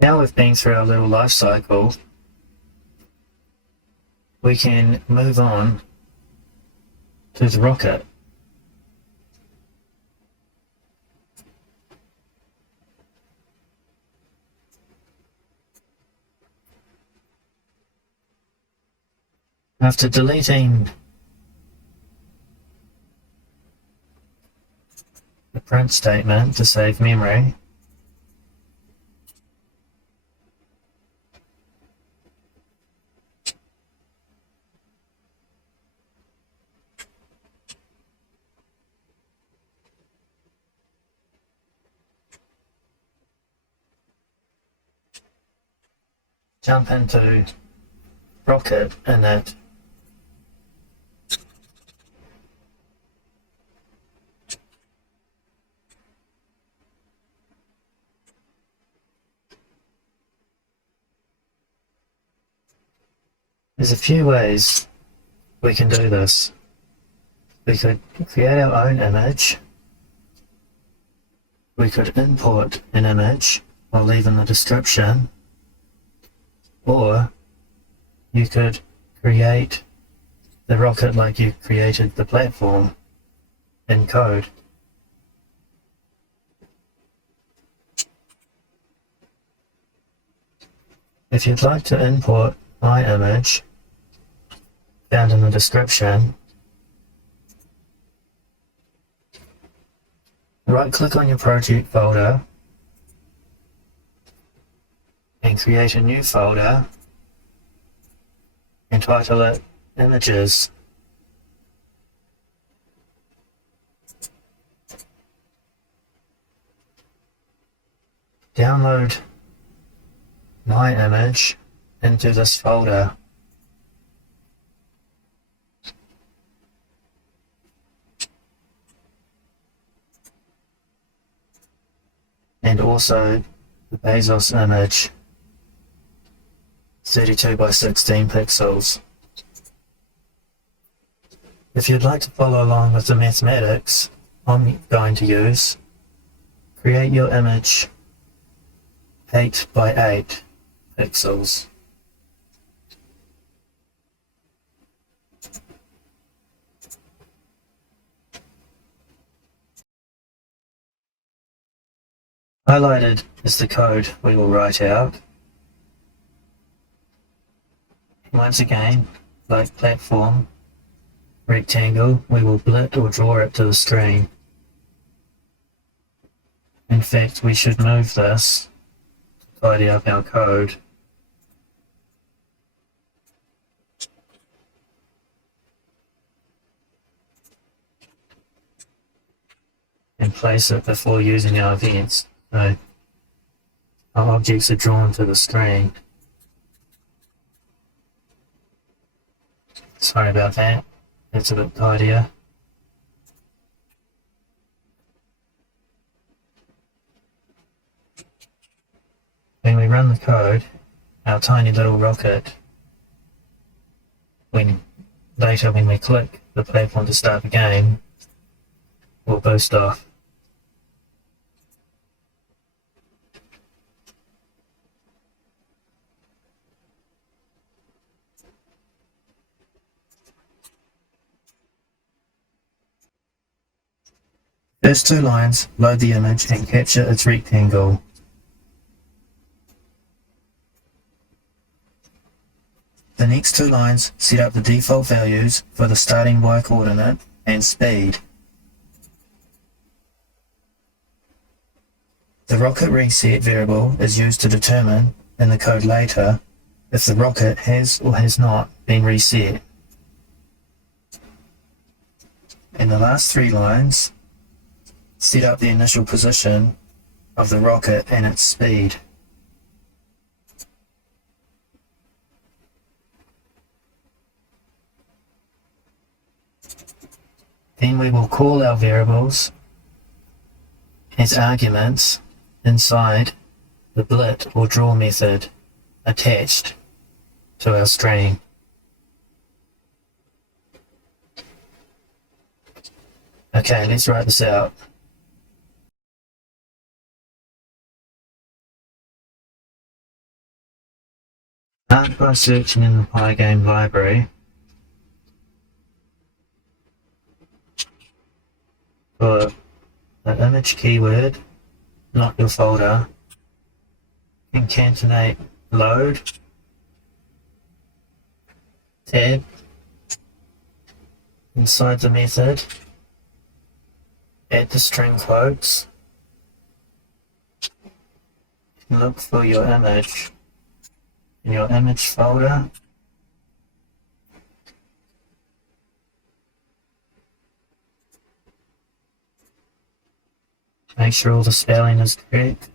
Now we've been through our little life cycle, we can move on to the rocket. After deleting the print statement to save memory, jump into rocket init. There's a few ways we can do this. We could create our own image. We could import an image. I'll leave in the description. Or you could create the rocket like you created the platform in code. If you'd like to import my image, found in the description, right-click on your project folder and create a new folder and title it Images. Download my image into this folder. And also the Bezos image, 32 by 16 pixels. If you'd like to follow along with the mathematics I'm going to use, create your image 8 by 8 pixels. Highlighted is the code we will write out. Once again, like platform, rectangle, we will blit or draw it to the screen. In fact, we should move this to tidy up our code. And place it before using our events. So our objects are drawn to the screen. Sorry about that. It's a bit tidier. When we run the code, our tiny little rocket, later when we click the platform to start the game, will boost off. First two lines load the image and capture its rectangle. The next two lines set up the default values for the starting y coordinate and speed. The rocket reset variable is used to determine in the code later if the rocket has or has not been reset. In the last three lines, set up the initial position of the rocket and its speed. Then we will call our variables as arguments inside the blit or draw method attached to our string. Okay, let's write this out. Start by searching in the Pygame library for the image keyword, not your folder. Concatenate load tab inside the method. Add the string quotes. Look for your image in your image folder. Make sure all the spelling is correct.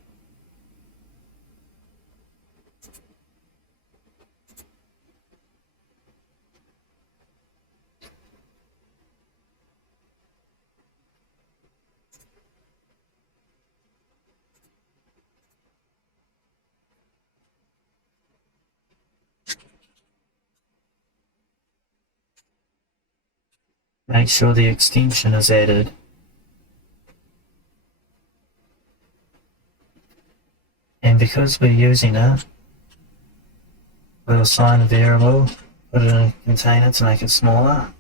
Make sure the extension is added. And because we're using it, we'll assign a variable, put it in a container to make it smaller.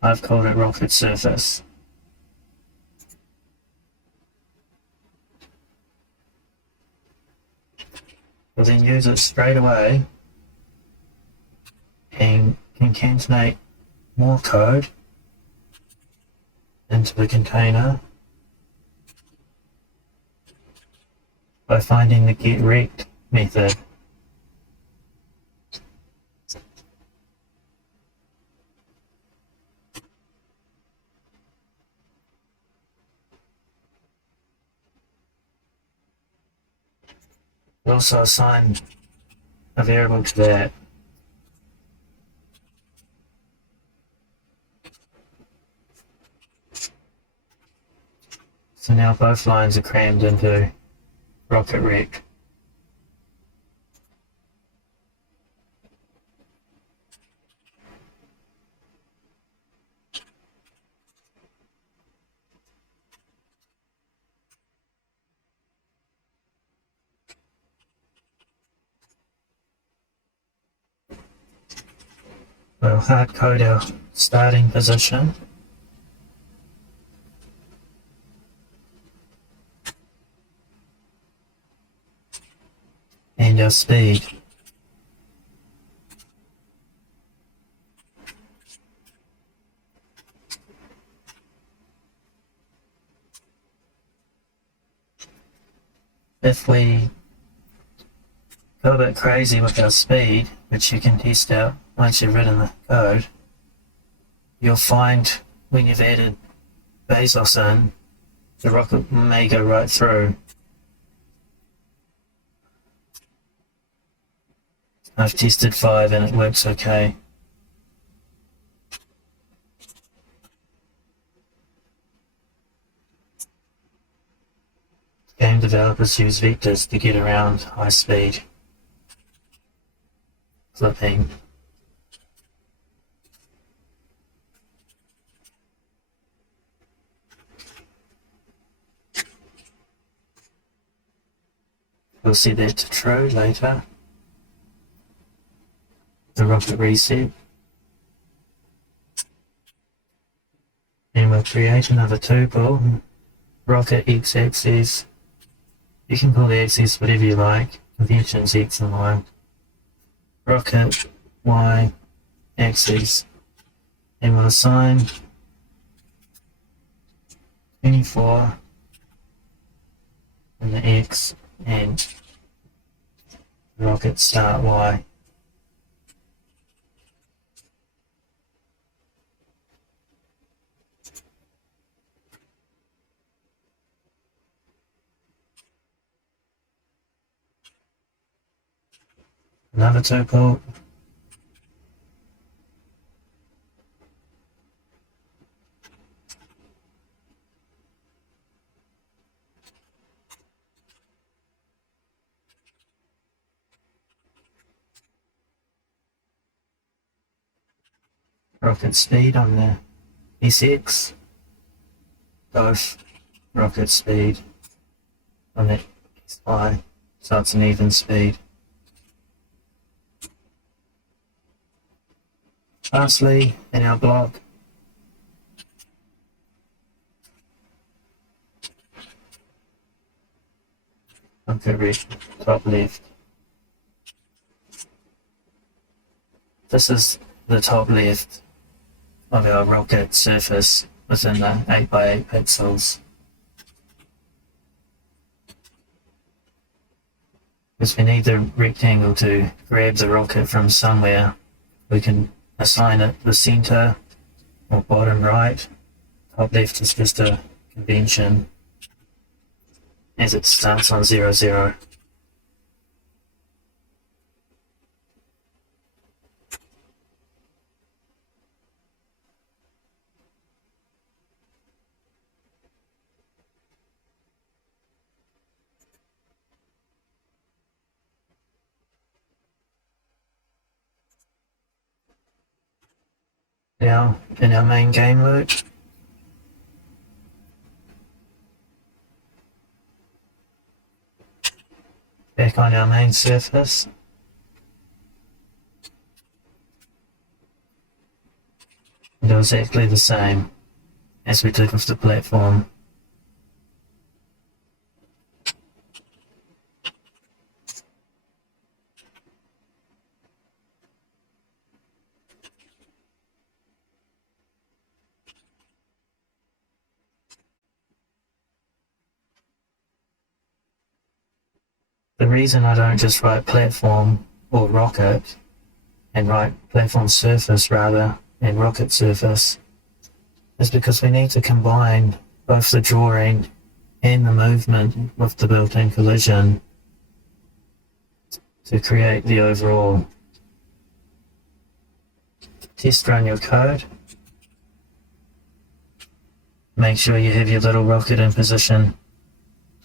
I've called it Rocket Surface. We'll then use it straight away and concatenate more code into the container by finding the getRect method. We also assign a variable to that. So now both lines are crammed into RocketRect. We'll hard code our starting position and our speed. If we go a bit crazy with our speed, which you can test out once you've written the code, you'll find when you've added Bezos in, the rocket may go right through. I've tested 5 and it works okay. Game developers use vectors to get around high speed flipping. We'll set that to true later. The rocket reset. And we'll create another tuple. Rocket x-axis. You can call the axis whatever you like. Conventions x and y. Rocket y axis. And we'll assign 24 in the x and rocket start y. Another tuple. Rocket speed on the SX. Both rocket speed on the y, so it's an even speed. Lastly, in our block, okay, reach top left. This is the top left of our rocket surface within the 8x8 pixels. Because we need the rectangle to grab the rocket from somewhere, we can assign it the center or bottom right. Top left is just a convention as it starts on 0, 0. Now, in our main game loop, back on our main surface, do exactly the same as we did with the platform. The reason I don't just write platform or rocket and write platform surface rather and rocket surface is because we need to combine both the drawing and the movement with the built-in collision to create the overall. Test run your code. Make sure you have your little rocket in position,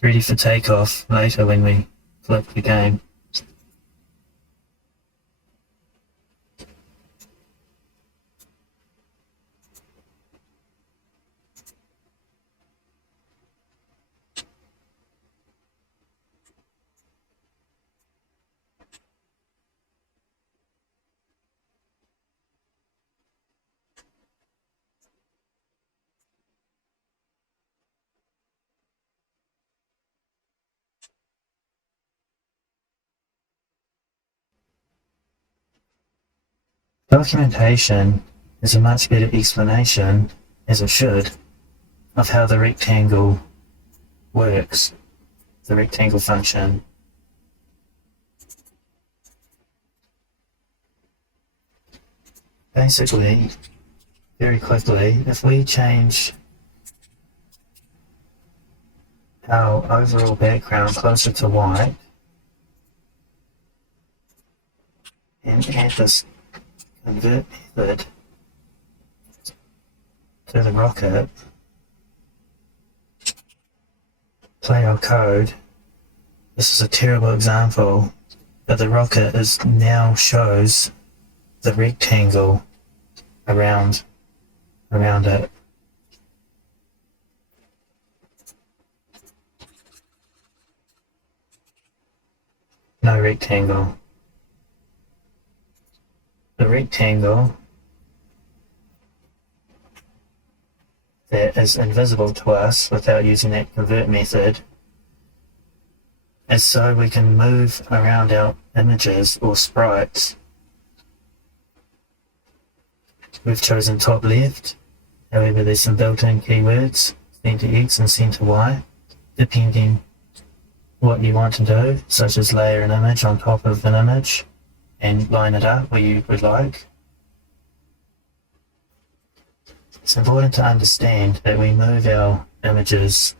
ready for takeoff later when we flip the game. Documentation is a much better explanation, as it should, of how the rectangle works, the rectangle function. Basically, very quickly, if we change our overall background closer to white and add this convert method to the rocket, play our code. This is a terrible example, but the rocket is now shows the rectangle around it. No rectangle. The rectangle that is invisible to us without using that convert method is so we can move around our images or sprites. We've chosen top left, however there's some built-in keywords, center X and center Y, depending what you want to do, such as layer an image on top of an image and line it up where you would like. It's important to understand that we move our images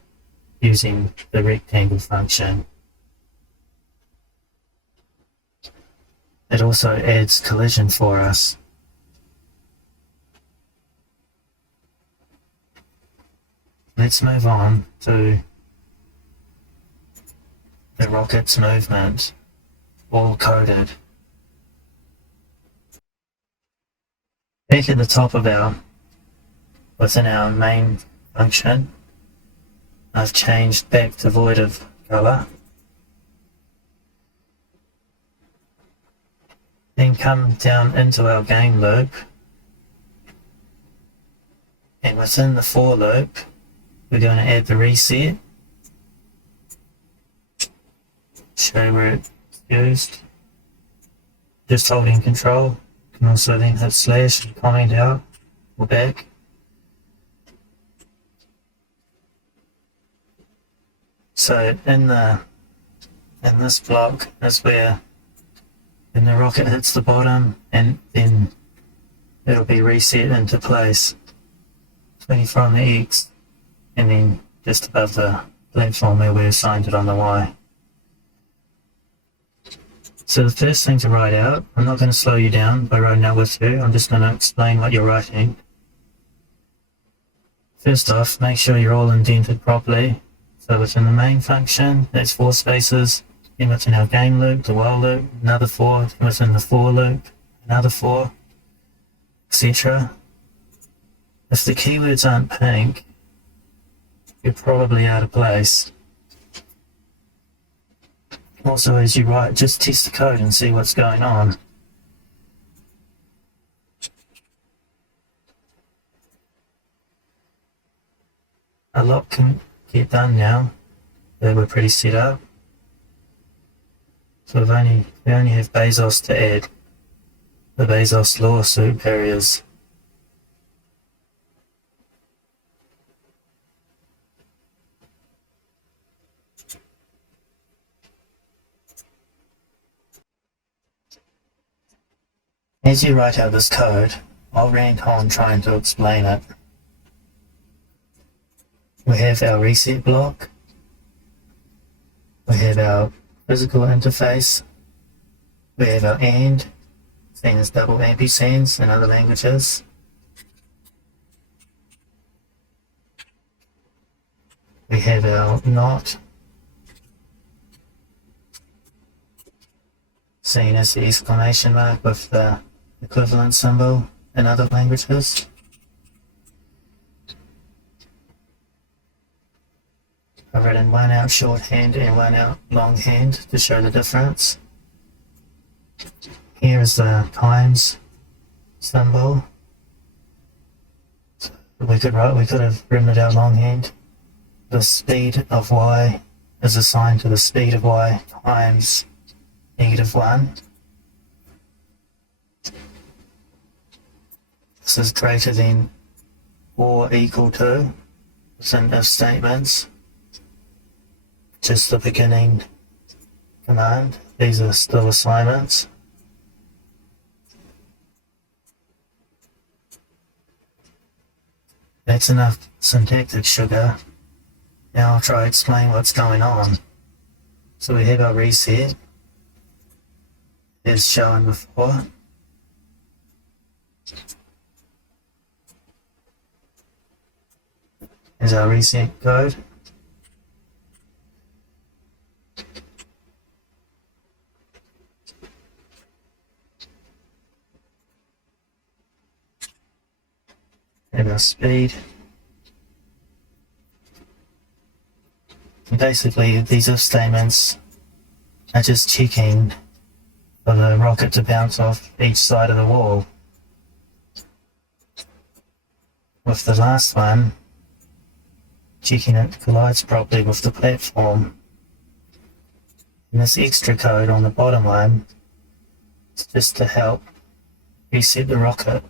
using the rectangle function. It also adds collision for us. Let's move on to the rocket's movement, all coded. Back at the top of within our main function, I've changed back to void of color come down into our game loop, and within the for loop we're going to add the reset, show where it's used, just holding control. You can also then hit slash and comment out or back. So in this block is where when the rocket hits the bottom, and then it'll be reset into place 24 on the X, and then just above the platform where we assigned it on the Y. So the first thing to write out, I'm not going to slow you down by writing out with you, I'm just going to explain what you're writing. First off, make sure you're all indented properly. So within the main function, that's 4 spaces. Then within our game loop, the while loop, another 4. Then within the for loop, another 4, etc. If the keywords aren't pink, you're probably out of place. Also, as you write, just test the code and see what's going on. A lot can get done now that we're pretty set up. So we only have Bezos to add, the Bezos lawsuit barriers. As you write out this code, I'll rant on trying to explain it. We have our reset block, we have our physical interface, we have our AND, seen as double ampersands in other languages. We have our NOT, seen as the exclamation mark with the equivalent symbol in other languages. I've written one out shorthand and one out longhand to show the difference. Here is the times symbol. So we could have written it out longhand. The speed of y is assigned to the speed of y times -1. This is greater than or equal to. It's in if statements. Just the beginning command. These are still assignments. That's enough syntactic sugar. Now I'll try to explain what's going on. So we have our reset, as shown before. Here's our reset code. And our speed. And basically, these if statements are just checking for the rocket to bounce off each side of the wall. With the last one, checking it collides properly with the platform. And this extra code on the bottom one is just to help reset the rocket.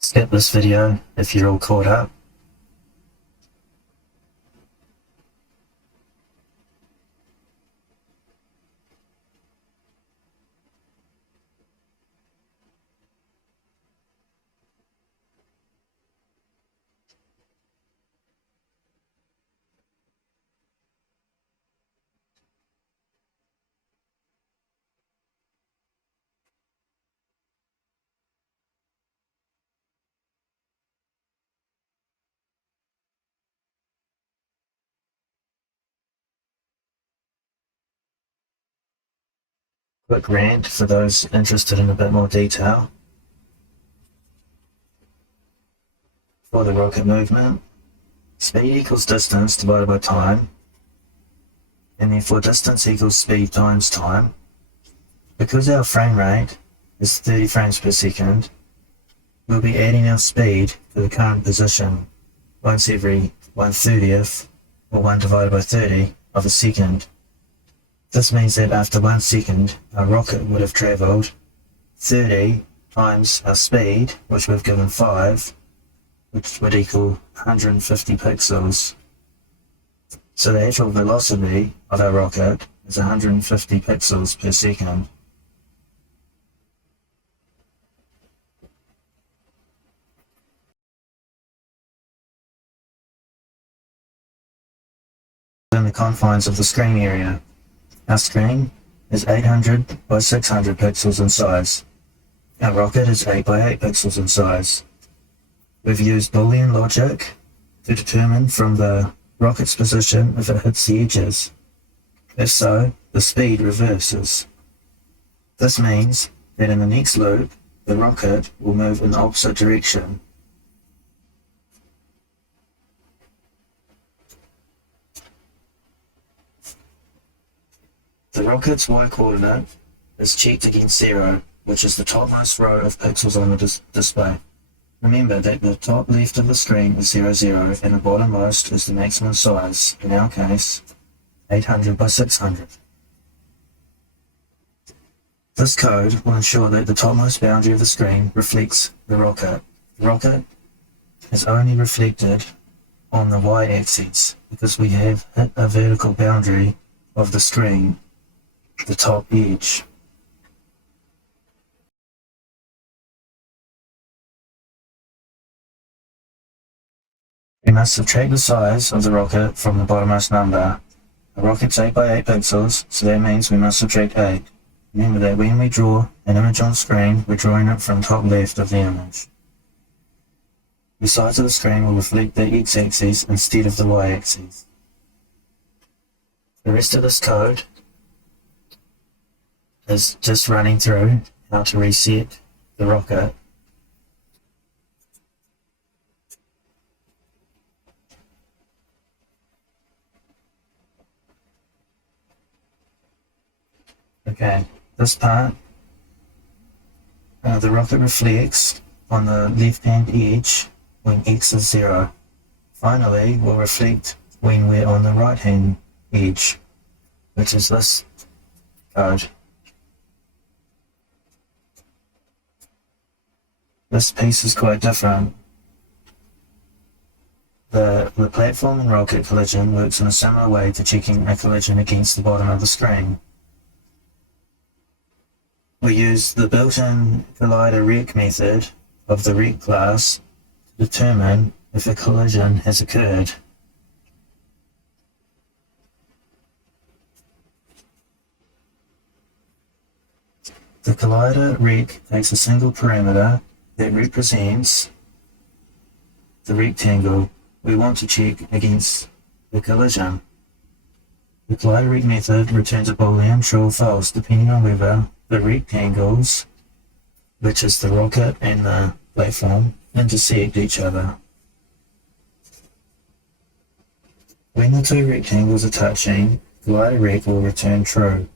Skip this video if you're all caught up. quick rant for those interested in a bit more detail. For the rocket movement, speed equals distance divided by time, and therefore distance equals speed times time. Because our frame rate is 30 frames per second, we'll be adding our speed to the current position once every 1/30th, or 1 divided by 30, of a second. This means that after 1 second, our rocket would have travelled 30 times our speed, which we've given 5, which would equal 150 pixels. So the actual velocity of our rocket is 150 pixels per second. In the confines of the screen area, our screen is 800 by 600 pixels in size. Our rocket is 8 by 8 pixels in size. We've used Boolean logic to determine from the rocket's position if it hits the edges. If so, the speed reverses. This means that in the next loop, the rocket will move in the opposite direction. The rocket's y-coordinate is checked against 0, which is the topmost row of pixels on the display. Remember that the top left of the screen is 00, and the bottommost is the maximum size, in our case, 800 by 600. This code will ensure that the topmost boundary of the screen reflects the rocket. The rocket is only reflected on the y-axis because we have hit a vertical boundary of the screen, the top edge. We must subtract the size of the rocket from the bottommost number. The rocket's 8 by 8 pixels, so that means we must subtract 8. Remember that when we draw an image on screen, we're drawing it from top left of the image. The size of the screen will reflect the x-axis instead of the y-axis. The rest of this code is just running through how to reset the rocket. Okay, this part, the rocket reflects on the left-hand edge when x is 0. Finally, will reflect when we're on the right-hand edge, which is this code. This piece is quite different. The platform and rocket collision works in a similar way to checking a collision against the bottom of the screen. We use the built-in collider rec method of the rec class to determine if a collision has occurred. The collider rec takes a single parameter that represents the rectangle we want to check against the collision. The collider rec method returns a Boolean true or false depending on whether the rectangles, which is the rocket and the platform, intersect each other. When the two rectangles are touching, collider rec will return true.